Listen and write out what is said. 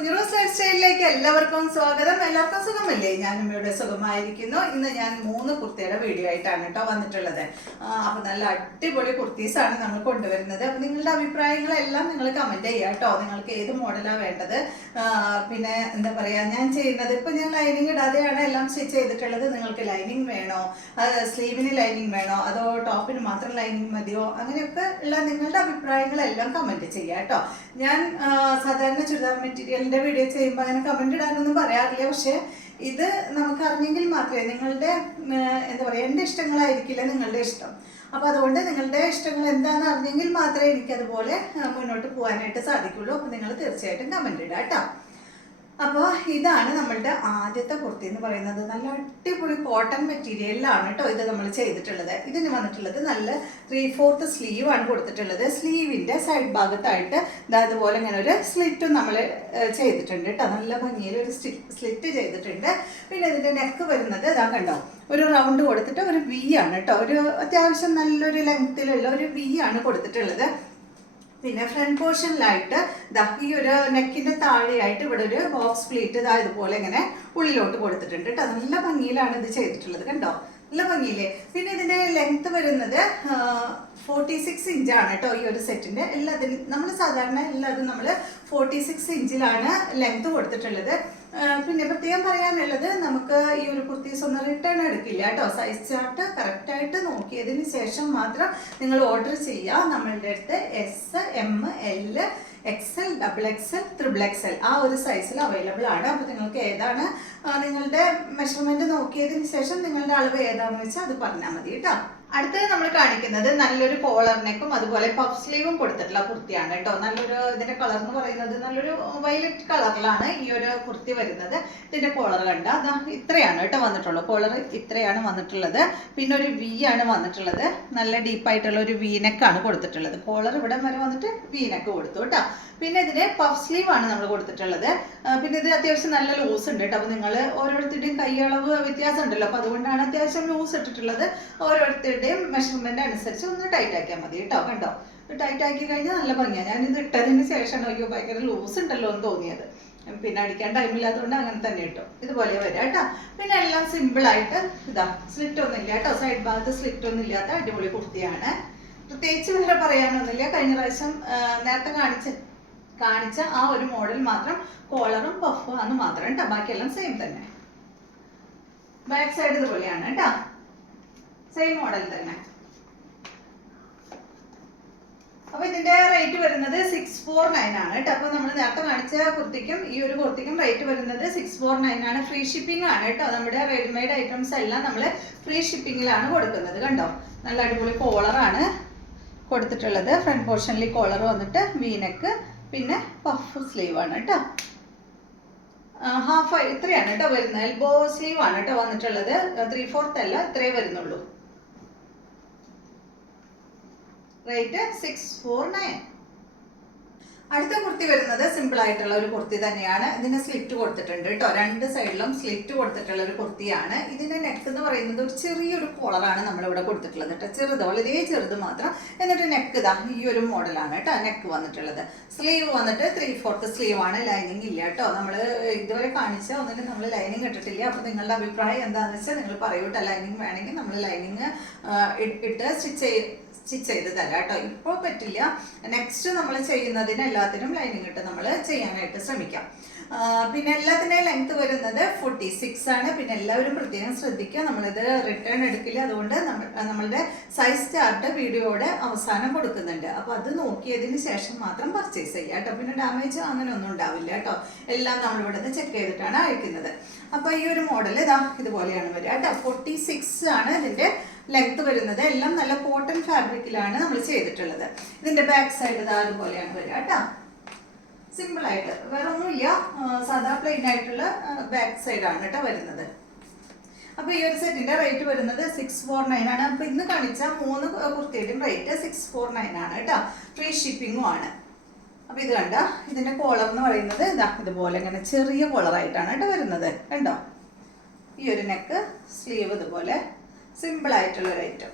സുനിറോസ് life സ്റ്റൈലിലേക്ക് എല്ലാവർക്കും സ്വാഗതം. എല്ലാവർക്കും സുഖമല്ലേ? ഞാനും ഇവിടെ സുഖമായിരിക്കുന്നു. ഇന്ന് ഞാൻ 3 കുർത്തിയുടെ വീഡിയോ ആയിട്ടാണ് കേട്ടോ വന്നിട്ടുള്ളത്. അപ്പൊ നല്ല അടിപൊളി കുർത്തീസാണ് നമ്മൾ കൊണ്ടുവരുന്നത്. അപ്പൊ നിങ്ങളുടെ അഭിപ്രായങ്ങളെല്ലാം നിങ്ങൾ കമന്റ് ചെയ്യുക കേട്ടോ. നിങ്ങൾക്ക് ഏത് മോഡലാണ് വേണ്ടത്? പിന്നെ എന്താ പറയാ, ഞാൻ ചെയ്യുന്നത് ഇപ്പൊ ഞാൻ ലൈനിങ് ഇടാതെയാണ് എല്ലാം സ്റ്റിച്ച് ചെയ്തിട്ടുള്ളത്. നിങ്ങൾക്ക് ലൈനിങ് വേണോ, സ്ലീവിന് ലൈനിങ് വേണോ, അതോ ടോപ്പിന് മാത്രം ലൈനിങ് മതിയോ, അങ്ങനെയൊക്കെ ഉള്ള നിങ്ങളുടെ അഭിപ്രായങ്ങളെല്ലാം കമന്റ് ചെയ്യുക കേട്ടോ. ഞാൻ സാധാരണ ചുരിദാർ മെറ്റീരിയലിന്റെ വീഡിയോ ചെയ്യുമ്പോൾ അങ്ങനെ കമന്റ് ഇടാനൊന്നും പറയാറില്ല. പക്ഷെ ഇത് നമുക്ക് അറിഞ്ഞെങ്കിൽ മാത്രമേ, നിങ്ങളുടെ എന്താ പറയുക, എൻ്റെ ഇഷ്ടങ്ങളായിരിക്കില്ല നിങ്ങളുടെ ഇഷ്ടം. അപ്പോൾ അതുകൊണ്ട് നിങ്ങളുടെ ഇഷ്ടങ്ങൾ എന്താണെന്ന് അറിഞ്ഞെങ്കിൽ മാത്രമേ എനിക്കതുപോലെ മുന്നോട്ട് പോകാനായിട്ട് സാധിക്കുള്ളൂ. അപ്പോൾ നിങ്ങൾ തീർച്ചയായിട്ടും കമന്റ് ഇടാം കേട്ടോ. അപ്പോൾ ഇതാണ് നമ്മളുടെ ആദ്യത്തെ കുർത്തി എന്ന് പറയുന്നത്. നല്ല അടിപൊളി കോട്ടൺ മെറ്റീരിയലിലാണ് കേട്ടോ ഇത് നമ്മൾ ചെയ്തിട്ടുള്ളത്. ഇതിന് വന്നിട്ടുള്ളത് നല്ല 3/4 സ്ലീവാണ് കൊടുത്തിട്ടുള്ളത്. സ്ലീവിൻ്റെ സൈഡ് ഭാഗത്തായിട്ട് അതുപോലെ ഇങ്ങനെ ഒരു സ്ലിറ്റും നമ്മൾ ചെയ്തിട്ടുണ്ട് കേട്ടോ. നല്ല ഭംഗിയിൽ ഒരു സ്ലിറ്റ് ചെയ്തിട്ടുണ്ട്. പിന്നെ ഇതിൻ്റെ നെക്ക് വരുന്നത് ഇതാ കണ്ടോ, ഒരു റൗണ്ട് കൊടുത്തിട്ട് ഒരു വി ആണ് കേട്ടോ. ഒരു അത്യാവശ്യം നല്ലൊരു ലെങ്ത്തിലുള്ള ഒരു വി ആണ് കൊടുത്തിട്ടുള്ളത്. പിന്നെ ഫ്രണ്ട് പോർഷനിലായിട്ട് ഈ ഒരു നെക്കിന്റെ താഴെയായിട്ട് ഇവിടെ ഒരു ബോക്സ് പ്ലീറ്റ് ഇതുപോലെ ഇങ്ങനെ ഉള്ളിലോട്ട് കൊടുത്തിട്ടുണ്ട് കേട്ടോ. നല്ല ഭംഗിയിലാണ് ഇത് ചെയ്തിട്ടുള്ളത്, കണ്ടോ, നല്ല ഭംഗിയില്ലേ. പിന്നെ ഇതിന്റെ ലെങ്ത് വരുന്നത് 46 ഇഞ്ചാണ് കേട്ടോ. ഈ ഒരു സെറ്റിന്റെ എല്ലാത്തിനും നമ്മൾ സാധാരണ എല്ലാതും നമ്മൾ 46 ഇഞ്ചിലാണ് ലെങ്ത് കൊടുത്തിട്ടുള്ളത്. പിന്നെ പ്രത്യേകം പറയാനുള്ളത്, നമുക്ക് ഈ ഒരു കുർത്തീസ് ഒന്നും റിട്ടേൺ എടുക്കില്ല കേട്ടോ. സൈസ് ചാർട്ട് കറക്റ്റായിട്ട് നോക്കിയതിന് ശേഷം മാത്രം നിങ്ങൾ ഓർഡർ ചെയ്യുക. നമ്മളുടെ അടുത്ത് S, M, L, XL, XXL, XXL ആ ഒരു സൈസിൽ അവൈലബിൾ ആണ്. അപ്പോൾ നിങ്ങൾക്ക് ഏതാണ് നിങ്ങളുടെ മെഷർമെന്റ് നോക്കിയതിന് ശേഷം നിങ്ങളുടെ അളവ് ഏതാണെന്ന് വെച്ചാൽ അത് പറഞ്ഞാൽ മതി കേട്ടോ. അടുത്തത് നമ്മൾ കാണിക്കുന്നത് നല്ലൊരു കോളർ നെക്കും അതുപോലെ പഫ് സ്ലീവും കൊടുത്തിട്ടുള്ള കുർത്തിയാണ് കേട്ടോ. നല്ലൊരു, ഇതിന്റെ കളർ എന്ന് പറയുന്നത് നല്ലൊരു വയലറ്റ് കളറിലാണ് ഈ ഒരു കുർത്തി വരുന്നത്. ഇതിന്റെ കോളർ കണ്ട അതാ ഇത്രയാണ് കേട്ടോ വന്നിട്ടുള്ളൂ. കോളർ ഇത്രയാണ് വന്നിട്ടുള്ളത്. പിന്നെ ഒരു വി ആണ് വന്നിട്ടുള്ളത്. നല്ല ഡീപ്പായിട്ടുള്ള ഒരു വി നെക്കാണ് കൊടുത്തിട്ടുള്ളത്. കോളർ ഇവിടെ വരെ വന്നിട്ട് വി നെക്ക് കൊടുത്തു കേട്ടോ. പിന്നെ ഇതിന് പഫ് സ്ലീവ് ആണ് നമ്മൾ കൊടുത്തിട്ടുള്ളത്. പിന്നെ ഇത് അത്യാവശ്യം നല്ല ലൂസ് ഉണ്ട് കേട്ടോ. അപ്പോൾ നിങ്ങൾ ഓരോരുത്തരുടെയും കൈയളവ് വ്യത്യാസം ഉണ്ടല്ലോ, അപ്പോൾ അതുകൊണ്ടാണ് അത്യാവശ്യം ലൂസ് ഇട്ടിട്ടുള്ളത്. ഓരോരുത്തരുടെയും മെഷർമെന്റ് അനുസരിച്ച് ഒന്ന് ടൈറ്റ് ആക്കിയാൽ മതി കേട്ടോ. കണ്ടോ, ടൈറ്റ് ആക്കി കഴിഞ്ഞാൽ നല്ല ഭംഗിയാണ്. ഞാനിത് ഇട്ടതിന് ശേഷം നോക്കിയോ ഭയങ്കര ലൂസ് ഉണ്ടല്ലോ എന്ന് തോന്നിയത്. പിന്നെ അടിക്കാൻ ടൈമില്ലാത്തതുകൊണ്ട് അങ്ങനെ തന്നെ ഇട്ടു. ഇതുപോലെ വരാം കേട്ടോ. പിന്നെ എല്ലാം സിമ്പിളായിട്ട് ഇതാ, സ്ലിറ്റ് ഒന്നും ഇല്ല കേട്ടോ. സൈഡ് ഭാഗത്ത് സ്ലിറ്റ് ഒന്നും ഇല്ലാത്ത അടിപൊളി കുർത്തിയാണ്. പ്രത്യേകിച്ച് വേറെ പറയാനൊന്നുമില്ല. കഴിഞ്ഞ പ്രാവശ്യം നേരത്തെ കാണിച്ച ആ ഒരു മോഡൽ മാത്രം കോളറും പഫും ആണ് മാത്രം കേട്ടോ. ബാക്കിയെല്ലാം സെയിം തന്നെ. ബാക്ക് സൈഡ് ഇതുപോലെയാണ് കേട്ടോ, സെയിം മോഡൽ തന്നെ. അപ്പൊ ഇതിന്റെ റേറ്റ് വരുന്നത് 649 ആണ് കേട്ടോ. അപ്പൊ നമ്മൾ നേരത്തെ കാണിച്ച കുർത്തിക്കും ഈ ഒരു കുർത്തിക്കും റേറ്റ് വരുന്നത് 649 ആണ്. ഫ്രീ ഷിപ്പിംഗ് ആണ് കേട്ടോ. നമ്മുടെ റെഡിമെയ്ഡ് ഐറ്റംസ് എല്ലാം നമ്മൾ ഫ്രീ ഷിപ്പിംഗിലാണ് കൊടുക്കുന്നത്. കണ്ടോ, നല്ല അടിപൊളി കോളറാണ് കൊടുത്തിട്ടുള്ളത്. ഫ്രണ്ട് പോർഷനിൽ കോളർ വന്നിട്ട് വീനെക്ക്, പിന്നെ പഫ് സ്ലീവ് ആണ് കേട്ടോ. ഹാഫ് ഇത്രയാണ് കേട്ടോ വരുന്നത്. എൽബോ സ്ലീവ് ആണ് കേട്ടോ വന്നിട്ടുള്ളത്. 3/4 അല്ല, ഇത്രേ വരുന്നുള്ളൂ. റേറ്റ് 649. അടുത്ത കുർത്തി വരുന്നത് സിമ്പിൾ ആയിട്ടുള്ള ഒരു കുർത്തി തന്നെയാണ്. ഇതിന് സ്ലിറ്റ് കൊടുത്തിട്ടുണ്ട് കേട്ടോ. 2 സൈഡിലും സ്ലിറ്റ് കൊടുത്തിട്ടുള്ള ഒരു കുർത്തിയാണ്. ഇതിന്റെ നെക്ക് എന്ന് പറയുന്നത് ഒരു ചെറിയൊരു കോളറാണ് നമ്മളിവിടെ കൊടുത്തിട്ടുള്ളത് കേട്ടോ. ചെറുത്, വളരെ ചെറുത് മാത്രം. എന്നിട്ട് നെക്ക് ഇതാ ഈ ഒരു മോഡലാണ് കേട്ടോ നെക്ക് വന്നിട്ടുള്ളത്. സ്ലീവ് വന്നിട്ട് 3/4 സ്ലീവ് ആണ്. ലൈനിങ് ഇല്ല കേട്ടോ. നമ്മൾ ഇതുവരെ കാണിച്ച ഒന്നിനും നമ്മൾ ലൈനിങ് ഇട്ടിട്ടില്ല. അപ്പോൾ നിങ്ങളുടെ അഭിപ്രായം എന്താണെന്ന് വെച്ചാൽ നിങ്ങൾ പറയൂ കേട്ടോ. ലൈനിങ് വേണമെങ്കിൽ നമ്മൾ ലൈനിങ് ഇട്ട് സ്റ്റിച്ച് ചെയ്ത് തരാം കേട്ടോ. ഇപ്പോൾ പറ്റില്ല. നെക്സ്റ്റ് നമ്മൾ ചെയ്യുന്നതിന് എല്ലാത്തിനും ലൈനിങ് ഇട്ട് നമ്മൾ ചെയ്യാനായിട്ട് ശ്രമിക്കാം. പിന്നെ എല്ലാത്തിൻ്റെയും ലെങ്ത് വരുന്നത് 46 ആണ്. പിന്നെ എല്ലാവരും പ്രത്യേകം ശ്രദ്ധിക്കുക, നമ്മളിത് റിട്ടേൺ എടുക്കില്ല. അതുകൊണ്ട് നമ്മളുടെ സൈസ് ചാർട്ട് വീഡിയോയുടെ അവസാനം കൊടുക്കുന്നുണ്ട്. അപ്പോൾ അത് നോക്കിയതിന് ശേഷം മാത്രം പർച്ചേസ് ചെയ്യുക കേട്ടോ. പിന്നെ ഡാമേജ് അങ്ങനെ ഒന്നും ഉണ്ടാവില്ല കേട്ടോ. എല്ലാം നമ്മളിവിടെ നിന്ന് ചെക്ക് ചെയ്തിട്ടാണ് അയക്കുന്നത്. അപ്പോൾ ഈ ഒരു മോഡൽ ഇതുപോലെയാണ് വരിക കേട്ടോ. 46 ആണ് ഇതിൻ്റെ ലെങ്ത് വരുന്നത്. എല്ലാം നല്ല കോട്ടൺ ഫാബ്രിക്കിലാണ് നമ്മൾ ചെയ്തിട്ടുള്ളത്. ഇതിന്റെ ബാക്ക് സൈഡ് അതുപോലെയാണ് വരിക കേട്ടോ. സിമ്പിൾ ആയിട്ട്, വേറെ ഒന്നുമില്ല, സാധാ പ്ലെയിൻ ആയിട്ടുള്ള ബാക്ക് സൈഡാണ് കേട്ടോ വരുന്നത്. അപ്പൊ ഈ ഒരു സെറ്റിന്റെ റേറ്റ് വരുന്നത് 649 ആണ്. അപ്പൊ ഇന്ന് കാണിച്ച 3 കുർത്തിയുടെയും റേറ്റ് 649 ആണ് കേട്ടോ. ഫ്രീ ഷിപ്പിംഗും ആണ്. അപ്പൊ ഇത് കണ്ട, ഇതിന്റെ കോളർ എന്ന് പറയുന്നത് ഇതുപോലെ ഇങ്ങനെ ചെറിയ കോളറായിട്ടാണ് കേട്ടോ വരുന്നത്. കണ്ടോ, ഈ ഒരു നെക്ക്, സ്ലീവ് ഇതുപോലെ സിമ്പിൾ ആയിട്ടുള്ള ഒരു ഐറ്റം.